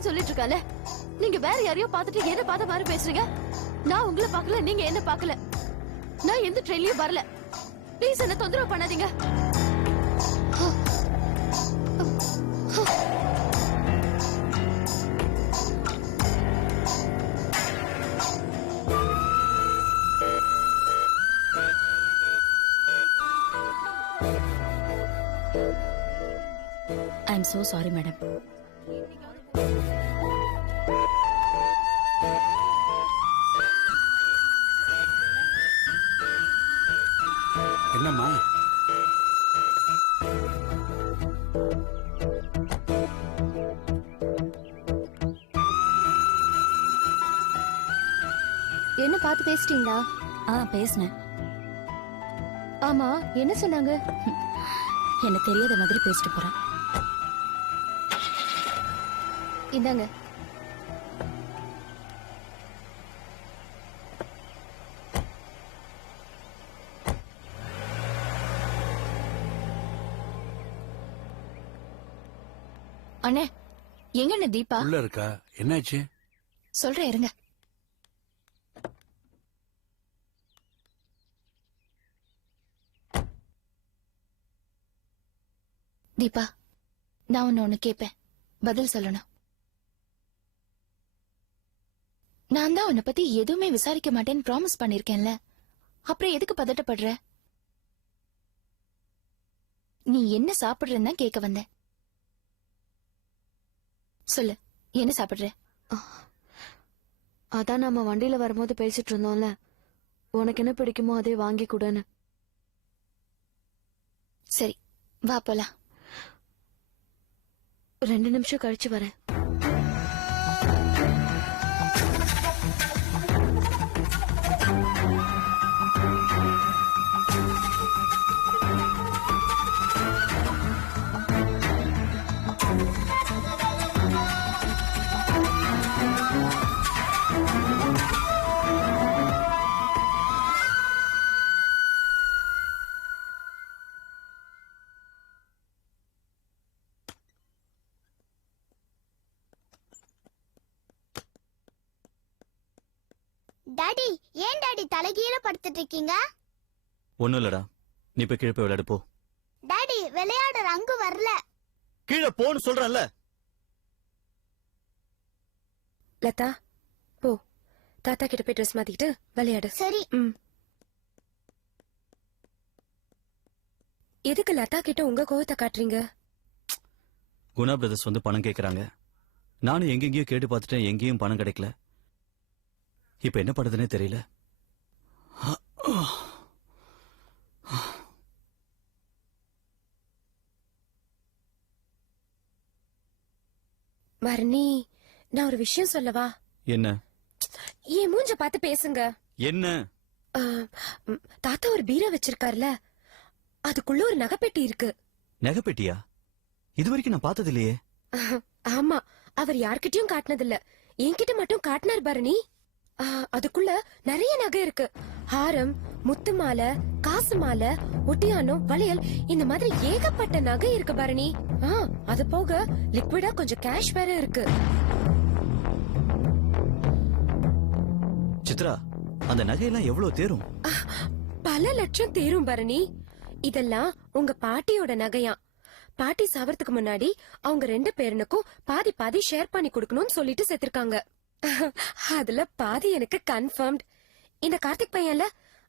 பாக்கலன்னு சொல்லிட்டு இருக்கால, நீங்க வேற யாரையோ பார்த்துட்டு என்ன பார்த்த மாதிரி பேசுறீங்க. நான் உங்களை பார்க்கல, நீங்க என்ன பார்க்கல. நான் எந்த ட்ரெயின்லயும் வரல. ப்ளீஸ் என்ன தொந்தரவு பண்ணாதீங்க. I am so sorry madam. என்னம்மா? என்ன பார்த்து பேசிட்டீங்களா? பேசினேன். ஆமா, என்ன சொன்னாங்க? என்ன தெரியாத மாதிரி பேசிட்டு போறேன். இந்தாங்க. அண்ணே, எங்கண்ணே தீபா? உள்ள இருக்கா? என்னாச்சு? சொல்றேன் இருங்க. தீபா, நான் ஒன்னு கேட்பேன், பதில் சொல்லணும். நான் தான் உன்னை பத்தி எதுவுமே விசாரிக்க மாட்டேன்னு ப்ராமிஸ் பண்ணிருக்கேன்ல, அப்புறம் எதுக்கு பதட்டப்படுற? நீ என்ன சாப்பிடுறன்னு தான் கேட்க வந்த. சொல்லு, என்ன சாப்பிடுற? அதான் நம்ம வண்டியில வரும்போது பேசிட்டு இருந்தோம்ல, உனக்கு என்ன பிடிக்குமோ அதே வாங்கி கொடுன்னு. சரி, வா போலாம். 2 நிமிஷம் கழிச்சு வரேன். டாடி, ஏன் டாடி தலைகீழ படுத்துட்டு இருக்கீங்க? ஒண்ணும் இல்லடா, நீ போய் கீழே போய் விளையாடு போ. டாடி, விளையாட ரங்கு வரல. கீழே போன்னு சொல்றேன்ல. லதா, போ, தாத்தா கிட்ட போய் ட்ரெஸ் மாத்திக்கிட்டு விளையாடு. சரி. எதுக்கு லதா கிட்ட உங்க கோவத்தை காட்டுறீங்க? குணா பிரதர்ஸ் வந்து பணம் கேக்குறாங்க. நானும் எங்கெங்கயோ கேட்டு பார்த்துட்டேன், எங்கேயும் பணம் கிடைக்கல. இப்ப என்ன பண்றதுனே தெரியல. பரணி, நான் ஒரு விஷயம் சொல்லவா? என்ன? ஏன் மூஞ்ச பார்த்து பேசுங்க. என்ன? தாத்தா ஒரு பீரோ வச்சிருக்காருல, அதுக்குள்ள ஒரு நகைப்பெட்டி இருக்கு. நகைப்பெட்டியா? இது வரைக்கும் நான் பார்த்தது இல்லையே. ஆமா, அவர் யார்கிட்டயும் காட்டினது இல்ல, என்கிட்ட மட்டும் காட்டினார் பரணி. அதுக்குள்ள நிறைய நகை இருக்கு. ஹாரம், முத்து மாலை, காசு மாலை, ஒட்டியானம், வளையல், இந்த மாதிரி ஏகப்பட்ட நகை இருக்கு பரணி. அது போக லிக்விடா கொஞ்சம் கேஷ் வேற இருக்கு. சித்ரா, அந்த நகையெல்லாம் எவ்வளவு தேரும்? பல லட்சம் தேரும் பரணி. இதெல்லாம் உங்க பாட்டியோட நகையா. பாட்டி சாவறதுக்கு முன்னாடி அவங்க 2 பேருனுக்கும் பாதி பாதி ஷேர் பண்ணி கொடுக்கணும்னு சொல்லிட்டு செத்துருக்காங்க. அதுல பாதி எனக்கு கன்ஃபர்ம்ட். இந்த கார்த்திக் பையன்ல,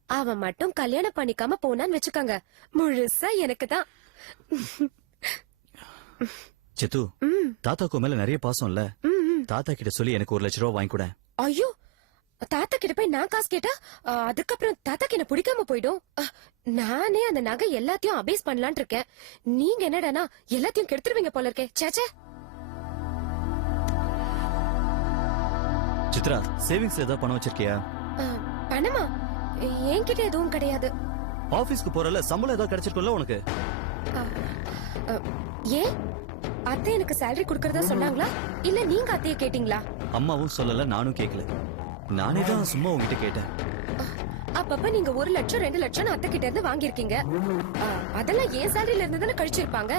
அவன் மட்டும் கல்யாணம் பண்ணிக்காம போனான்னு வச்சுக்கோங்க, முழுசா எனக்கு தான். சித்து, தாத்தாக்கு மேல நிறைய பாசம் இல்ல. தாத்தா கிட்ட சொல்லி எனக்கு 1 லட்சம் ரூபாய் வாங்கி கூட. ஐயோ, தாத்தா கிட்ட போய் நான் காசு கேட்டா அதுக்கப்புறம் தாத்தாக்கு என்ன பிடிக்காம போயிடும். நானே அந்த நகை எல்லாத்தையும் அபேஸ் பண்ணலான் இருக்கேன். நீங்க என்னடானா எல்லாத்தையும் கெடுத்துருவீங்க போல இருக்கே. சேச்சே. சித்ரா, சேவிங்ஸ்ல ஏதாவது பணம் வச்சிருக்கியா? பணமா? என்கிட்ட எதுவும் கிடையாது. ஆபீஸ்க்கு போறல, சம்பளம் ஏதாவது கிடைச்சிருக்கும்ல உனக்கு? ஏன் அத்தை எனக்கு salary குடுக்கறதா சொன்னாங்களா, இல்ல நீங்க அத்தைய கேட்டீங்களா? அம்மாவும் சொல்லல, நானும் கேட்கல. நானே தான் சும்மா உங்ககிட்ட கேட்டேன். அப்பப்ப நீங்க 1 லட்சம் 2 லட்சம் அத்தை கிட்ட இருந்து வாங்கிருக்கீங்க. அதெல்லாம் ஏன் சேலரியில இருந்து தானே கழிச்சிருப்பாங்க.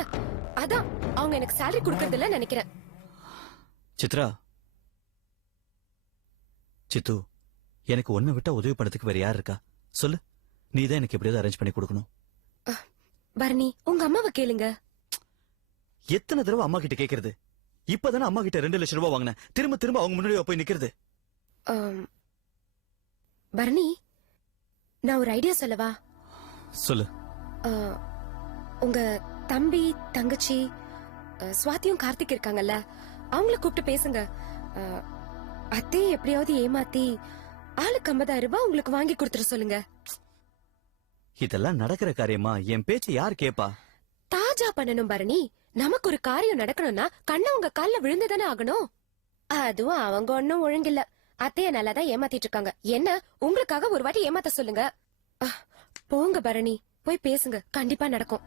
அதான் அவங்க எனக்கு salary குடுக்கறது இல்ல நினைக்கிறேன். சித்ரா, சித்து, எனக்கு ஒன்ன விட்டா உதவி பண்றதுக்கு வேற யார் இருக்கா சொல்லு. நீ தான் எனக்கு எப்படியாவது அரேஞ்ச் பண்ணி கொடுக்கணும். பரணி, உங்க அம்மாவை கேளுங்க. எத்தனை தடவை அம்மா கிட்ட கேக்குறது? இப்பதானே அம்மா கிட்ட 2 லட்சம் ரூபாய் வாங்கினேன். திரும்ப திரும்ப அவங்க முன்னாடி போய் நிக்கிறது. பரணி, நான் ஒரு ஐடியா சொல்லவா? சொல்லு. உங்க தம்பி தங்கச்சி சுவாதியும் கார்த்திக் இருக்காங்கல்ல, அவங்கள கூப்பிட்டு பேசுங்க. அத்தையை எப்படியாவது ஏமாத்தி ஆளுக்கு 50,000 ரூபாய் உங்களுக்கு வாங்கி கொடுத்துட சொல்லுங்க. இதெல்லாம் நடக்கிற காரியமா? என் பேச்சு யார் கேப்பா? தாஜா பண்ணணும் பரணி. நமக்கு ஒரு காரியம் நடக்கணும்னா கண்ண உங்க கால்ல விழுந்துதானே ஆகணும். அதுவும் அவங்க ஒன்னும் ஒழுங்கில்ல. அத்தைய நல்லாதான் ஏமாத்திட்டு இருக்காங்க. என்ன, உங்களுக்காக ஒரு வாட்டி ஏமாத்த சொல்லுங்க. போங்க பரணி, போய் பேசுங்க, கண்டிப்பா நடக்கும்.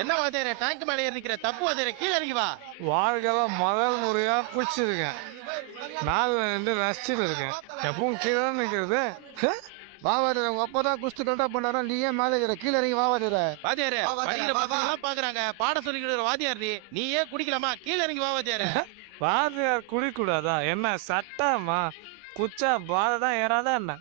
என்ன வாத்தியாரே, டேங்க் மேலே ஏறி நிக்கிற? தப்பு வாத்தியாரே, கீழே இறங்கி வா. வாழ்க்கையில முதல் முறையா குடிச்சிருக்கேன். நாள் நின்று ரசிச்சுட்டு இருக்கேன். எப்பவும் கீழே நிக்கிறது. வாவாதிர உங்க அப்பதான் குஸ்து கரெக்டா பண்ணாரா? நீ ஏன் மேலே இருக்கிற? கீழே இறங்கி வாவாதிர. வாத்தியாரே, படிக்கிற பசங்க எல்லாம் பாக்குறாங்க, பாடம் சொல்லிக்கிற வாத்தியார் நீ ஏன் குடிக்கலாமா? கீழே இறங்கி வா வாத்தியாரே. வாதியார் குடிக்கூடாதா? என்ன சட்டமா? குச்சா பாதை தான் ஏறாதா என்ன?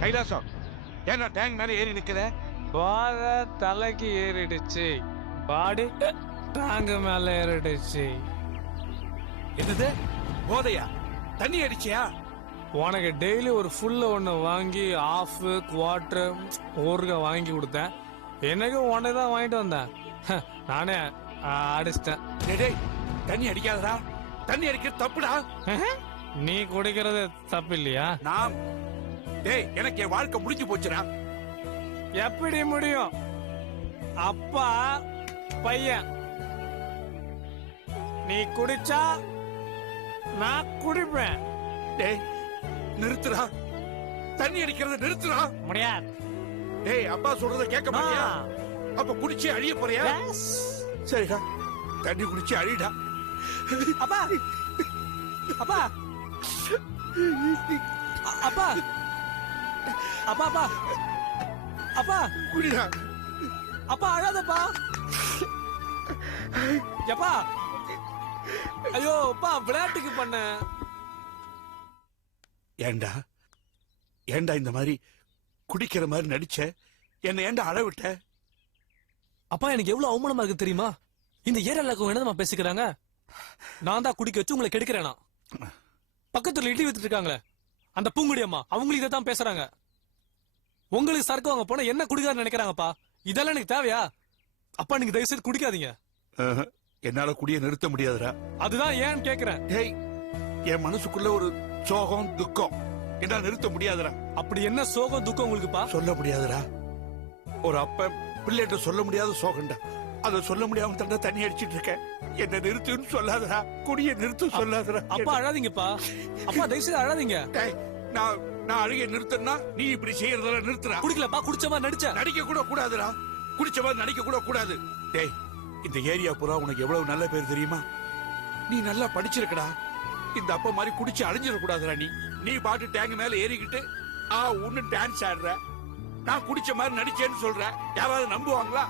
கைலாசம், ஏன்னா டேங்க் மேலே ஏறி நிக்கிற? பாதை தலைக்கு ஏறிடுச்சு, பாடி டாங்கு மேல ஏறிடுச்சு. என்னது போதையா? தண்ணி அடிச்சியா? உனக்கு டெய்லி ஒரு ஃபுல்ல ஒண்ணு வாங்கி ஆஃப் குவார்டர் ஊருக வாங்கி கொடுத்தேன். எனக்கு உடனே தான் வாங்கிட்டு வந்தேன். நானே அடிச்சிட்டேன். டேய், தண்ணி அடிக்காதடா. தண்ணி அடிக்கிறது தப்புடா. நீ குடிக்கிறது தப்பு இல்லையா? நான் டேய், எனக்கு என் வாழ்க்கை முடிஞ்சு போச்சுடா. எப்படி முடியும்? அப்பா பையன், நீ குடிச்சா நான் குடிப்பேன். டேய் நிறுத்துடா, தண்ணி அடிக்கிறத நிறுத்துடா. முடியாது. டேய், அப்பா சொல்றத கேட்க மாட்டியா? அப்ப குடிச்சு அழிய போறியா? சரிடா, தண்ணி குடிச்சு அழிடா. அப்பா அப்பா அப்பா அப்பா அப்பா அப்பா குடிடா. அப்பா அழாதப்பா. எப்பா, ஐயோ அப்பா, விளையாட்டுக்கு பண்ண. ஏண்டா ஏண்டா இந்த மாதிரி குடிக்கிற மாதிரி நடிச்ச? என்ன ஏண்டா அழ விட்ட? அப்பா, எனக்கு எவ்வளவு அவமானமா இருக்கு தெரியுமா? இந்த ஏரியால என்னமா பேசிக்கிறாங்க? நான் தான் குடிக்க வச்சு உங்களை கெடுக்கிறேனா? பக்கத்துல இட்லி வித்துட்டு இருக்காங்களே அந்த பூங்குடி அம்மா, அவங்களுக்கு இதை தான் பேசுறாங்க. உங்களுக்கு சரக்கு வாங்க போனா என்ன குடிக்காதுன்னு நினைக்கிறாங்கப்பா. இதெல்லாம் எனக்கு தேவையா? அப்பா, நீங்க தயவு செய்து குடிக்காதீங்க. என்னால குடிய நிறுத்த முடியாதுடா. அதுதான் ஏன்னு கேக்குறேன். டேய், என் மனசுக்குள்ள ஒரு சோகம் துக்கம் என்னால நிறுத்த முடியாதுடா. அப்படி என்ன சோகம் துக்கம் உங்களுக்குப்பா? சொல்ல முடியாதுடா. ஒரு அப்ப பிள்ளைகிட்ட சொல்ல முடியாத சோகம்டா. அத சொல்ல முடியாம தண்டை தண்ணி அடிச்சிட்டு இருக்கேன். என்ன நிறுத்துன்னு சொல்லாதடா. குடிய நிறுத்து சொல்லாதடா. அப்பா அழாதீங்கப்பா. அப்பா தயவு செய்து அழாதீங்க. டேய், நான் அழுகைய நிறுத்தனா நீ இப்படி செய்யறதெல்லாம் நிறுத்துறா. குடிக்கலப்பா, குடிச்ச மாதிரி நடிச்ச. நடிக்க கூட கூடாதுடா. குடிச்ச மாதிரி நடிக்க கூட கூடாது. டேய், இந்த ஏரியா பூரா உனக்கு எவ்வளவு நல்ல பேர் தெரியுமா? நீ நல்லா படிச்சிருக்கடா. இந்த அப்பா மாதிரி குடிச்சு அழிஞ்சிட கூடாதுடா. நீ பாட்டு டேங்க் மேல ஏறிக்கிட்டு ஒன்னு டான்ஸ் ஆடுற, நான் குடிச்ச மாதிரி நடிச்சேன்னு சொல்ற. யாராவது நம்புவாங்களா?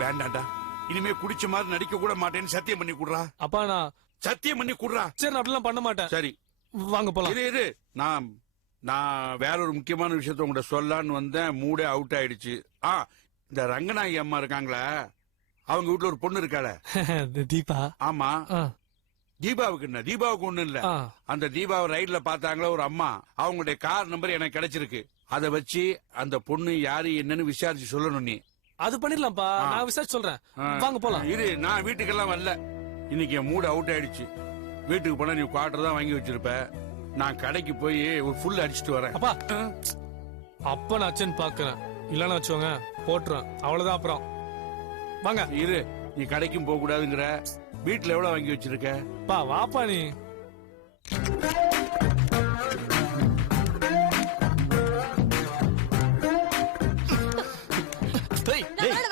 வேண்டாண்டா, இனிமே குடிச்ச மாதிரி நடிக்க கூட மாட்டேன்னு சத்தியம் பண்ணி குடுறா. அப்பா, நான் சத்தியம் பண்ணி குடுறா. சரி, நான் அப்படிலாம் பண்ண மாட்டேன். சரி, வாங்க போலாம். இரு. நான் வேற ஒரு முக்கியமான விஷயத்த உங்கள்ட்ட சொல்லலான்னு வந்தேன். மூடே அவுட் ஆயிடுச்சு. இந்த ரங்கநாயகி அம்மா இருக்காங்களா, அவங்க வீட்டுல ஒரு பொண்ணு இருக்காள, தீபா. ஆமா, தீபாவுக்கு என்ன? தீபாவுக்கு ஒண்ணு இல்ல. அந்த தீபாவை ரைட்ல பாத்தாங்களா ஒரு அம்மா, அவங்களுடைய கார் நம்பர் எனக்கு கிடைச்சிருக்கு. அத வச்சு அந்த பொண்ணு யாரு என்னன்னு விசாரிச்சு சொல்லணும். நீ அது பண்ணிடலாம்ப்பா, நான் விசாரிச்சு சொல்றேன். வாங்க போலாம். இரு, நான் வீட்டுக்கெல்லாம் வரல. இன்னைக்கு என் மூடு அவுட் ஆயிடுச்சு. வீட்டுக்கு போனா நீ குவார்டர் தான் வாங்கி வச்சிருப்ப. நான் கடைக்கு போய் ஒரு ஃபுல் அடிச்சிட்டு வரேன். அப்பா அப்ப நான் அச்சன் பாக்குறேன், இல்லன்னு வச்சோங்க போட்டுறேன், அவ்வளவுதான். அப்புறம் வாங்க. இரு, நீ கடைக்கும் போக கூடாதுங்கிற. வீட்டுல எவ்வளவு வாங்கி வச்சிருக்க? பா வாப்பா நீ.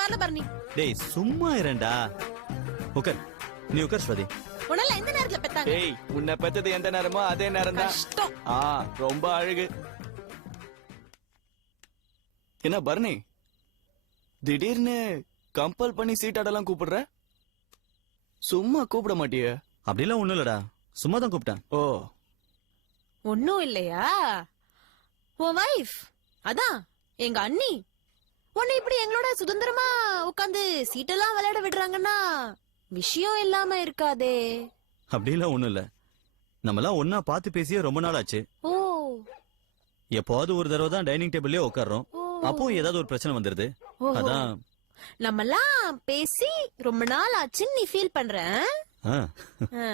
வரல பரணி. டேய் சும்மா இரண்டா. உட்கார், நீ உட்கார் ஸ்வாதி. உன்னால எந்த நேரத்துல பெத்தாங்க? ஏய், உன்னை பெத்தது எந்த நேரமோ அதே நேரம் தான். கஷ்டம். ரொம்ப அழகு. என்ன பரணி, திடீர்னு கம்பல் பண்ணி சீட்டாடெல்லாம் கூப்பிடுற? சும்மா கூப்பிட மாட்டிய? அப்படிலாம் ஒண்ணும் இல்லடா, சும்மா தான் கூப்பிட்டேன். ஓ, ஒன்னும் இல்லையா? உன் வைஃப் அதான் எங்க அண்ணி உன்னை இப்படி எங்களோட சுதந்திரமா உட்காந்து சீட்டெல்லாம் விளையாட விடுறாங்கன்னா விஷயம் இல்லாம இருக்காதே. அப்படிலாம் ஒண்ணும் இல்ல, நம்மலாம் ஒன்னா பார்த்து பேசியே ரொம்ப நாள் ஆச்சு. ஓ எப்போது ஒரு தடவை தான் டைனிங் டேபிள்லயே உட்கார்றோம். அப்போ ஏதாவது ஒரு பிரச்சனை வந்துருது, ஓஹோ. அதான். நம்மலாம் பேசி ரொம்ப நாள் ஆச்சுன்னு நீ ஃபீல் பண்ற? ஆ. ஆ.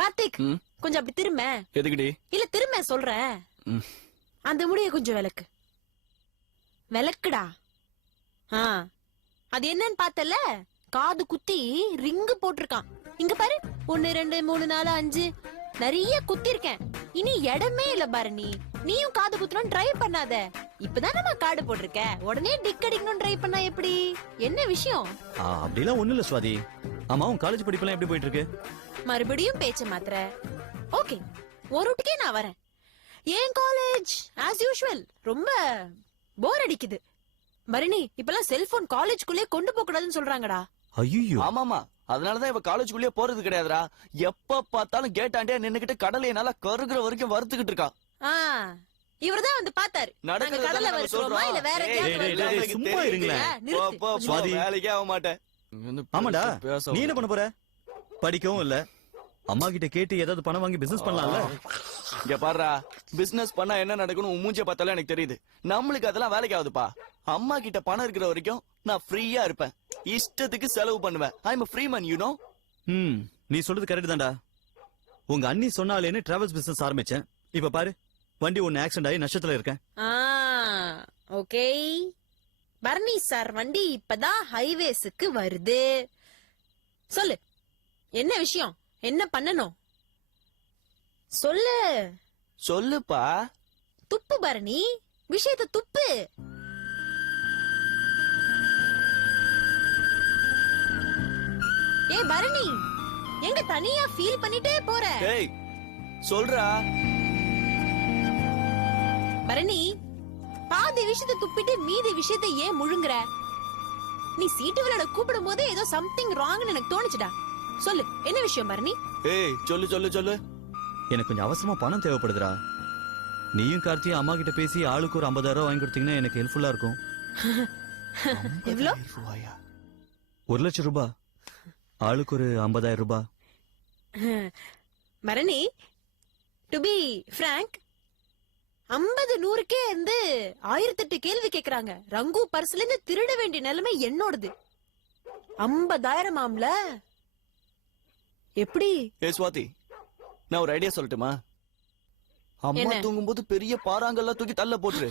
கார்த்திக், ம்? கொஞ்சம் அப்படி திரும்ப. எதுக்குடி? இல்ல திரும்ப சொல்றேன். ம். அந்த முடிய கொஞ்சம் விளக்கு. விளக்குடா. அது என்னன்னு பார்த்தல? காது குத்தி ரிங்கு போட்டிருக்கான். இங்க பாரு, 1 2 3 4 5 நிறைய குத்தி இருக்கேன். இனி இடமே இல்ல பரணி. நீயும் காது குத்தணும் ட்ரை பண்ணாத. இப்பதான் நம்ம கார்டு போட்டிருக்க, உடனே டிக் அடிக்கணும் ட்ரை பண்ணா எப்படி? என்ன விஷயம்? அப்படிலாம் ஒண்ணும் இல்ல ஸ்வாதி. ஆமா, உன் காலேஜ் படிப்பெல்லாம் எப்படி போயிட்டு இருக்கு? மறுபடியும் பேச்ச மாத்திர. ஓகே, ஒரு ரூட்டுக்கே நான் வரேன். ஏன் காலேஜ் ஆஸ் யூஷுவல் ரொம்ப போர் அடிக்குது. பரணி, இப்பெல்லாம் செல்போன் காலேஜ்குள்ளே கொண்டு போக கூடாதுன்னு சொல்றாங்கடா. ஐயோ, ஆமாமா, அதனாலதான் இவ காலேஜுக்குள்ளே போறது கிடையாதுடா. எப்ப பார்த்தாலும் கேட்டாண்டே நின்னுகிட்டு கடலைய நல்லா கருகுற வரைக்கும் வறுத்துக்கிட்டு இருக்கா. இவர்தான் வந்து பார்த்தாரு. நாங்க கடலை வறுக்கிறோமா இல்ல வேற எங்கேயாவது சும்மா இருங்களேன். நிறுத்து. சுவாதி. வேலைக்கே ஆக மாட்டேன். ஆமாடா, நீ என்ன பண்ண போற? படிக்கவும் இல்ல, அம்மா கிட்ட கேட்டு ஏதாவது பணம் வாங்கி பிசினஸ் பண்ணலாம்ல. இங்க பாருடா, பிசினஸ் பண்ணா என்ன நடக்கணும் உன் மூஞ்ச பார்த்தாலே எனக்கு தெரியுது. நம்மளுக்கு அதெல்லாம் வேலைக்கு ஆகுதுப்பா. அம்மா கிட்ட பணம் இருக்கிற வரைக்கும் நான் ஃப்ரீயா இருப்பேன், இஷ்டத்துக்கு செலவு பண்ணுவேன். I am free man, you know. நீ சொல்றது கரெக்ட் தான்டா. உங்க அண்ணி சொன்னாலேன்னு டிராவல்ஸ் பிசினஸ் ஆரம்பிச்சேன். இப்ப பாரு, வண்டி ஒன்னு ஆக்சிடென்ட் ஆகி நஷ்டத்துல இருக்கேன். ஓகே பரணி சார், வண்டி இப்பதான் ஹைவேஸுக்கு வருது. சொல்லு, என்ன விஷயம்? என்ன பண்ணணும் சொல்லு. சொல்லுப்பா. துப்பு பரணி, விஷயத்தை துப்பு. ஏ பரணி, எங்க தனியா ஃபீல் பண்ணிட்டே போற? ஏய் சொல்றா. பரணி, பாதி விஷயத்தை துப்பிட்டு மீதி விஷயத்தை ஏன் முழுங்குற? நீ சீட்டு விளையாட கூப்பிடும் போதே ஏதோ சம்திங் ராங்னு எனக்கு தோணுச்சுடா. சொல்லு, என்ன விஷயம் பரணி? ஏய் சொல்லு சொல்லு சொல்லு. எனக்கு கொஞ்சம் அவசரமா பணம் தேவைப்படுதுடா. நீயும் கார்த்தியும் அம்மா கிட்ட பேசி ஆளுக்கு ஒரு 50,000 வாங்கி கொடுத்தீங்கன்னா எனக்கு ஹெல்ப்ஃபுல்லா இருக்கும். எவ்வளோ? 1,00,000 ரூபாய். ஆளுக்கு ஒரு 50,000 ரூபாய். பரணி, டு பி பிராங்க், 50 100க்கே இருந்து 1008 கேள்வி கேக்குறாங்க. ரங்கு பர்ஸ்ல இருந்து திருட வேண்டிய நிலைமை என்னோடது. 50,000 ஆம்ல எப்படி? ஏ ஸ்வாதி, நான் ஒரு ஐடியா சொல்லட்டுமா? அம்மா என்ன? தூங்கும்போது பெரிய பாறாங்கெல்லாம் தூக்கி தள்ள போட்டுரு.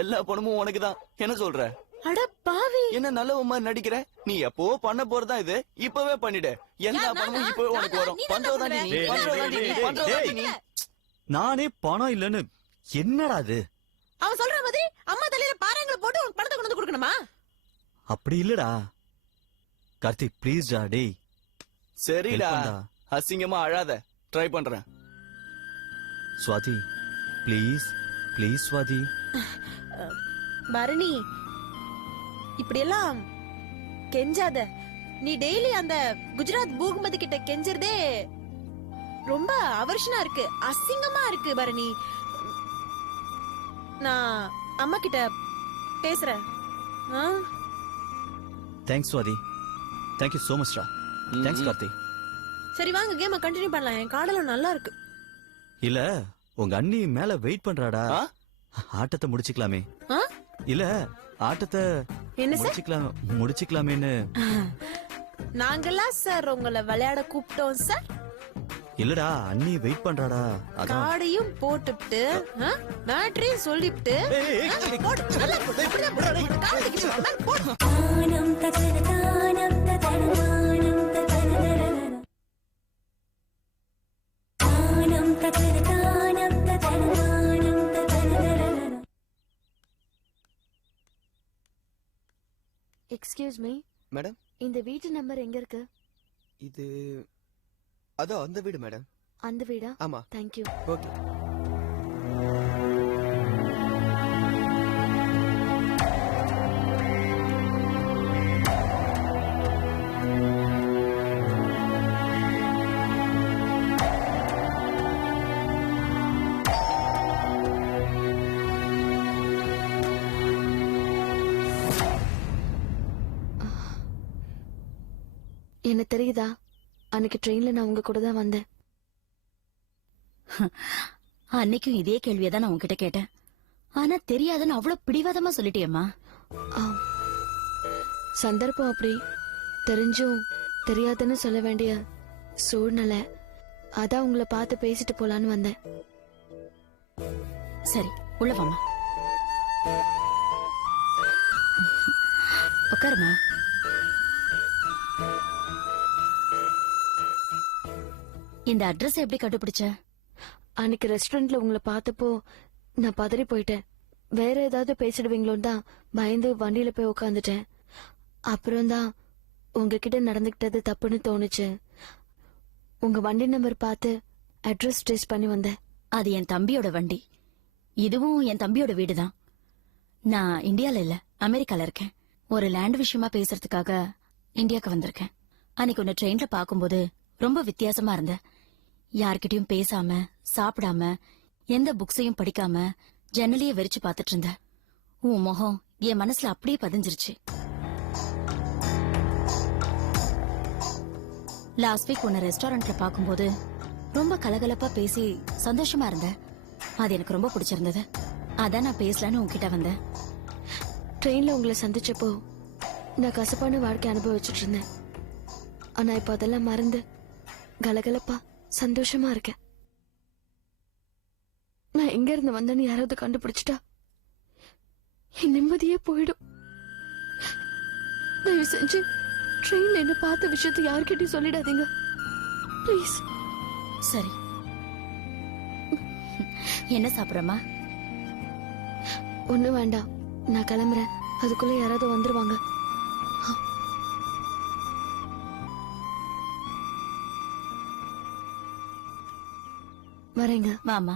எல்லா பணமும் உனக்குதான். என்ன சொல்ற? அட பாவி, என்ன நல்ல மாதிரி நடிக்கிற? நீ எப்போ பண்ண போறதா இது, இப்பவே பண்ணிடு. எல்லா பணமும் இப்பவே உனக்கு வரும். பண்றதாண்டி நீ, பண்றதாண்டி நீ, பண்றதாண்டி நீ. நானே பணம் இல்லன்னு என்னடா இது? அவன் சொல்ற மாதிரி அம்மா தலையில பாறாங்களை போட்டு உனக்கு பணத்தை கொண்டு வந்து கொடுக்கணுமா? அப்படி இல்லடா கார்த்திக், ப்ளீஸ் டா. டேய் சரிடா, help பண்ணடா. அசிங்கமா அழாத. ட்ரை பண்றேன். Swathi, please please Swathi. பரணி, இப்படியெல்லாம் கெஞ்சாத. நீ டெய்லி அந்த குஜராத் பூகமதி கிட்ட கெஞ்சறதே ரொம்ப அவர்ஷனா இருக்கு, அசிங்கமா இருக்கு பரணி. நான் அம்மா கிட்ட பேசுறேன். Thanks Swathi, thank you so much டா. தேங்க்ஸ் கார்த்திக். சரி வாங்க, கேம கண்டினியூ பண்ணலாம். என் காடலும் நல்லா இருக்கு. இல்ல, உங்க அண்ணி மேல வெயிட் பண்றாடா. ஆ? ஆட்டத்தை முடிச்சுக்கலாமே. ஆ? இல்ல, ஆட்டத்தை என்ன சார்? முடிச்சுக்கலாமேன்னு. நாங்கெல்லாம் சார் உங்களை விளையாட கூப்பிட்டோம் சார். இல்லடா அண்ணி வெயிட் பண்றாடா அதான் காடையும் போட்டுட்டு மேட்ரையும் சொல்லிவிட்டு போடு, நல்லா போடு, அப்படிதான் போடு. கால் தூக்கி போடு, மேல போடு. எக்ஸ்கியூஸ் மீ மேடம் இந்த வீட்டு நம்பர் எங்க இருக்கு? இது அதோ அந்த வீடு மேடம். அந்த வீடா? ஆமா. தேங்க்யூ. ஓகே. என்ன தெரியுதா, அன்னைக்கு ட்ரெயின்ல நான் உங்க கூட தான் வந்தேன். அன்னைக்கும் இதே கேள்வியை தான் நான் உன்கிட்ட கேட்டேன். ஆனா தெரியாதுன்னு அவ்வளவு பிடிவாதமா சொல்லிட்டியம்மா. சந்தர்ப்பம் அப்படி, தெரிஞ்சும் தெரியாதுன்னு சொல்ல வேண்டிய சூழ்நிலை. அதான் உங்களை பார்த்து பேசிட்டு போலான்னு வந்தேன். சரி, உள்ள வாம்மா. உட்காருமா. இந்த அட்ரஸ் எப்படி கண்டுபிடிச்ச? அன்னைக்கு ரெஸ்டாரண்ட்ல உங்களை பார்த்தப்போ நான் பதறி போயிட்டேன். வேற ஏதாவது பேசிடுவீங்களோன்னு தான் பயந்து வண்டியில போய் உட்காந்துட்டேன். அப்புறம் தான் உங்ககிட்ட நடந்துகிட்டது தப்புன்னு தோணுச்சு. உங்க வண்டி நம்பர் பார்த்து அட்ரஸ் ட்ரேஸ் பண்ணி வந்தேன். அது என் தம்பியோட வண்டி. இதுவும் என் தம்பியோட வீடுதான். நான் இந்தியால இல்ல, அமெரிக்கால இருக்கேன். ஒரு லேண்ட் விஷயமா பேசுறதுக்காக இந்தியாக்கு வந்திருக்கேன். அன்னைக்கு உன்னை ட்ரெயின்ல பாக்கும்போது ரொம்ப வித்தியாசமா இருந்த. யார்கிட்டயும் பேசாம சாப்பிடாம எந்த புக்ஸையும் படிக்காம ஜன்னலையே வெறிச்சு பாத்துட்டு இருந்த. உன் முகம் என் மனசுல அப்படியே பதிஞ்சிருச்சு. லாஸ்ட் வீக் உன்னை ரெஸ்டாரண்ட்ல பாக்கும்போது ரொம்ப கலகலப்பா பேசி சந்தோஷமா இருந்த. அது எனக்கு ரொம்ப பிடிச்சிருந்தது. அதான் நான் பேசலான்னு உன்கிட்ட வந்தேன். ட்ரெயின்ல உங்களை சந்திச்சப்போ நான் கசப்பான வாழ்க்கை அனுபவிச்சுட்டு இருந்தேன். ஆனா இப்ப அதெல்லாம் மறந்து கலகலப்பா சந்தோஷமா இருக்கேன். நான் எங்க இருந்து வந்தேன்னு யாராவது கண்டுபிடிச்சிட்டா என் நிம்மதியே போயிடும். தயவு செஞ்சு ட்ரெயின்ல என்ன பார்த்த விஷயத்தை யார்கிட்டயும் சொல்லிடாதீங்க ப்ளீஸ். சரி, என்ன சாப்பிடுறமா? ஒண்ணு வேண்டாம், நான் கிளம்புறேன். அதுக்குள்ள யாராவது வந்துருவாங்க. வரேங்க. வாமா.